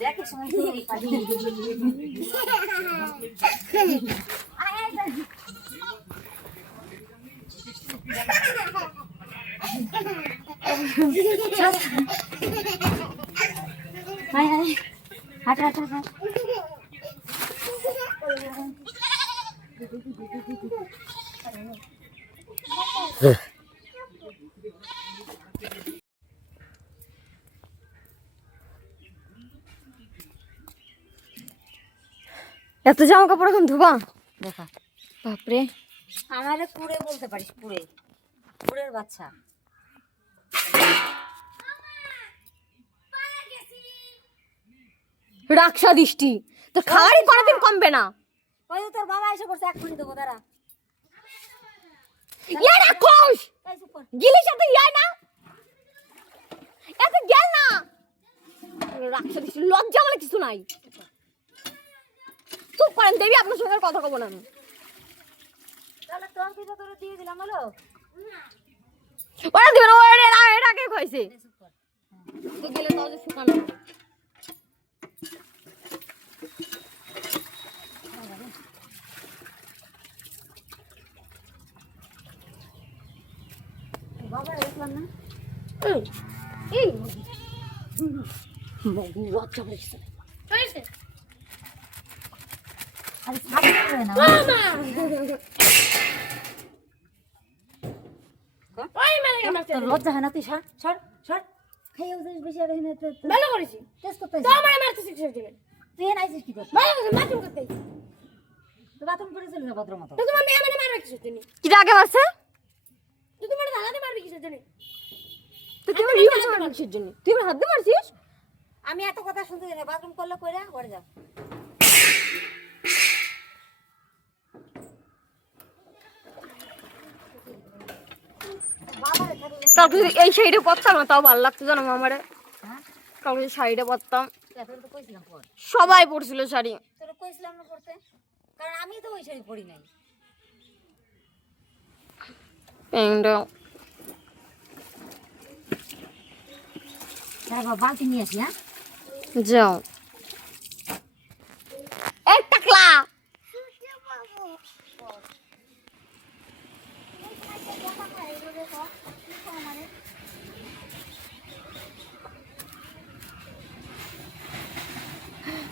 দেখ কি সময় তো এই পানি। আয়, আয়, আয়। আয়, আয়। হাঁট, হাঁট, হাঁট, হাঁট। এত জামা কাপড় এখন ধোবা? দেখা। বাপরে। আমারে পুরে বলতে পারিস পুরে পুরের বাচ্চা। রাক্ষসা দৃষ্টি। তো খাওয়ারই কোনোদিন কমবে না। ওই তোর বাবা এসে করছে এক্ষুনি দেবো তারা ইয়ে রাক্ষস। গিলিস এত ইয়ে না? এত গেল না? রাক্ষসা দৃষ্টি লজ্জা বলে কিছু নাই। চুপ করেন দেবী আপনার সঙ্গে কথা কব না আমি। তাহলে তোর পিঠা তোরে দিয়ে দিলাম হলো? ওরা দিবে না ওরা খাইছে চুপ কর। তো গেলে তাও যে শুকানো বাবা দেখলাম না। এই, এই মুরগি লজ্জা বলে কিছু নাই। আরে ছাড় করে না তোর লজ্জা হয় না তুই ছাড় ছাড় ছাড় খাইও যাস বেশি আর এখানে তো- তো- ভালো করেছি টেস্ট করতে তো আমার মারতে শিখছে দিবেন তুই এখানে আইছিস কি করতে ভালো করেছি বাথরুম করতে তুই বাথরুম করে চলে যা ভদ্র মতো তো তোমার মেয়ে মানে মারবে কিসের জন্য কিটা আগে মারছে তো তোমার দাদাতে মারবে কিসের জন্য তো মারবে তুই আমার হাত দিয়ে মারছিস আমি এত কথা শুনতে দিই না বাথরুম করলে কইরা ঘরে যাও। থাকলে যদি এই শাড়িটা পরতাম না তাও ভালো লাগতো জানো আমারে হ্যাঁ কাউকে যদি শাড়িটা পরতাম। সবাই পরছিল শাড়ি। কইছিলাম না পড়তে কারণ আমি তো ওই শাড়ি পরি নাই। আসি হ্যাঁ? যাও এই টাকলা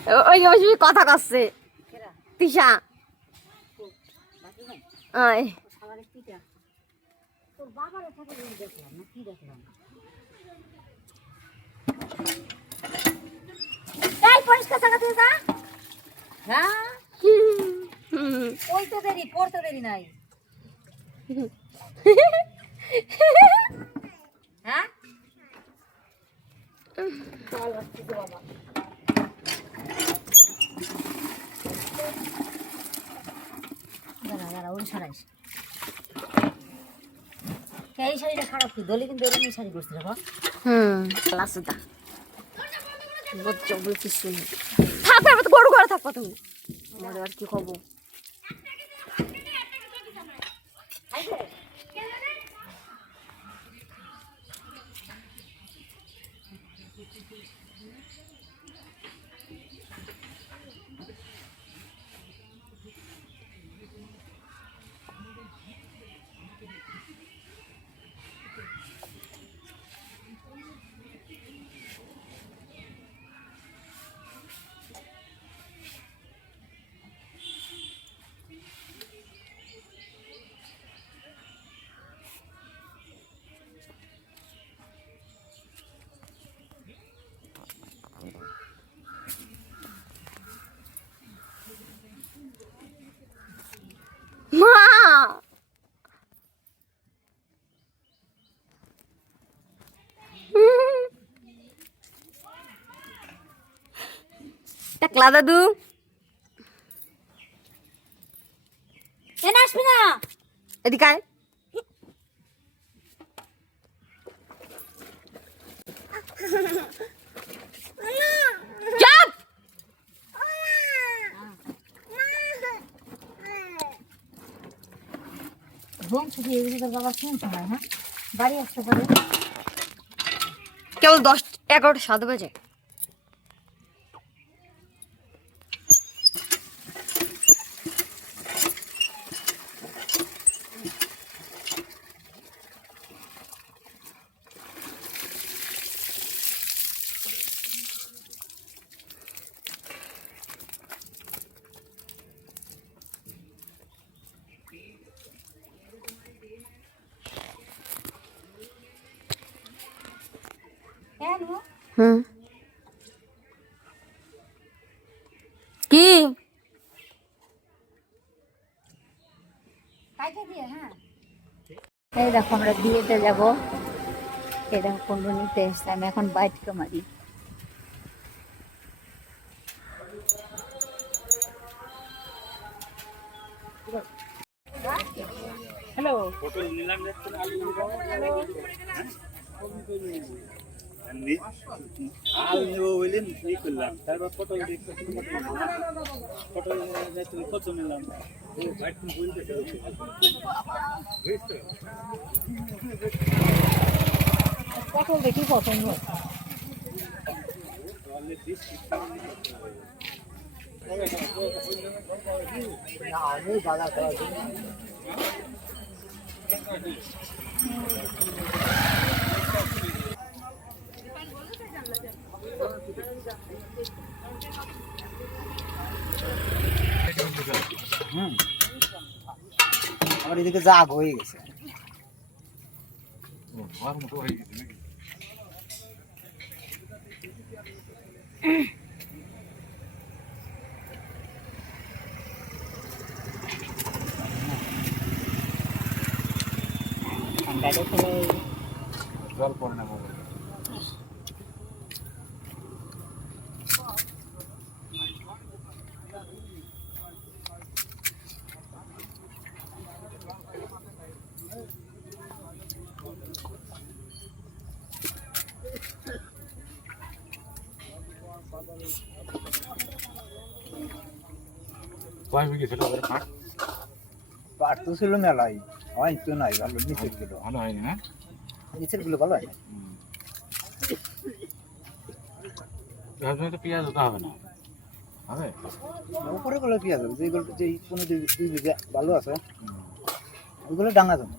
ও- ওই ওই কথা কেরা? তিশা। আয় তোর বাবারে থাকে দেখলাম না কি দেখলাম? এই পরিষ্কার থেকে যা হ্যাঁ। ওই তো দেরি পড়তে দেরি নাই। হ্যাঁ? দাঁড়া দাঁড়া ওই সারাইস এই শাড়িটা খারাপ কি? দলি কিন্তু এরকম শাড়ি করছিল বাবা হুম। লাসুদা বচ্চা বলছিস শুনি থাক এবার তো গরু ঘরে থাকবা তুমি আমার আর কি খবর? টাকলা দাদু আসবি না। এদিকে আয়। চাপ! ছুটি এগুলো তোর বাবা কোন সময় হ্যাঁ? বাড়ি আসতে পারে। কেবল দশ এগারোটা সাত বাজে। হুম। কি? হ্যাঁ। এই দেখো আমরা বিয়েতে যাব। এরকম কোন নিতে এসছে আমি এখন বাইটকে মারি। হ্যালো আলু নেব বললেন ই করলাম। তারপর পটল পটল যাইতে কত নিলাম। তুমি পটল দেখি পছন্দ হুম। আমার এদিকে জাগ হয়ে গেছে। জল পড়ে না বাবা কয় বিঘে ছিল ওদের পাট পাট তো ছিল মেলাই হয় তো নাই ভালো নিচেরগুলো ভালো হয়? না নিচেরগুলো ভালো হয় না। তো পেঁয়াজ হতে হবে না। হবে? উপরে গুলো পেঁয়াজ হবে যেগুলো যে কোনো দুই বিঘা ভালো আছে ওইগুলো ডাঙা জমি।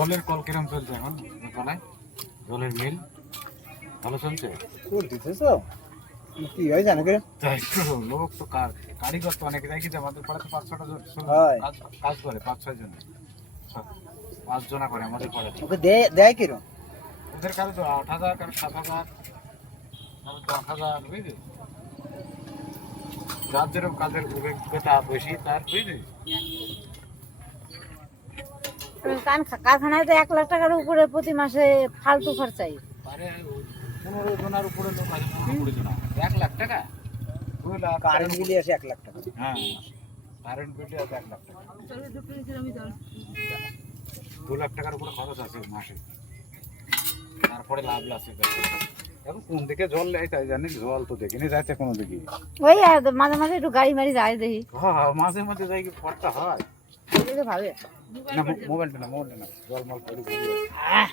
জলের কল কিরম চলছে এখন তলায় জলের মিল? ভালো চলছে? তোর তো কি হয় জানো কে তাই তো লোক তো কার- কারিগর তো অনেকে দেখি যে আমাদের পাড়াতে পাঁচ ছটা। কাজ- করে পাঁচ ছয় জন। পাঁচ জনা করে আমাদের পাড়াতে। ওকে দেয় দেয় কিরম? ওদের কারও তো আট হাজার কারও সাত হাজার কারও দশ হাজার বুঝলি? যার যেরকম কাজের অভিজ্ঞতা বেশি তার বুঝলি? কারখানায় তো এক লাখ টাকার উপরে প্রতি মাসে ফালতু খরচাই। পনেরো জনের উপরে এক লাখ টাকা? কারেন্ট বিলি আসে এক লাখ টাকা। হ্যাঁ কারেন্ট বিল আছে এক লাখ টাকা। দু লাখ টাকার উপরে খরচ আছে মাসে। তারপরে লাভ আছে। এখন কোন দিকে জল নেই তাই জানি জল তো দেখিনি যাচ্ছে কোনো দিকে। ওই আর মাঝে মাঝে একটু গাড়ি মারি যায় দেখি। হ্যাঁ মাঝে মাঝে যাই কি পড়তে হয়। না মোবাইলটা না মোবাইলটা না জল মল করে? আছে? হ্যাঁ।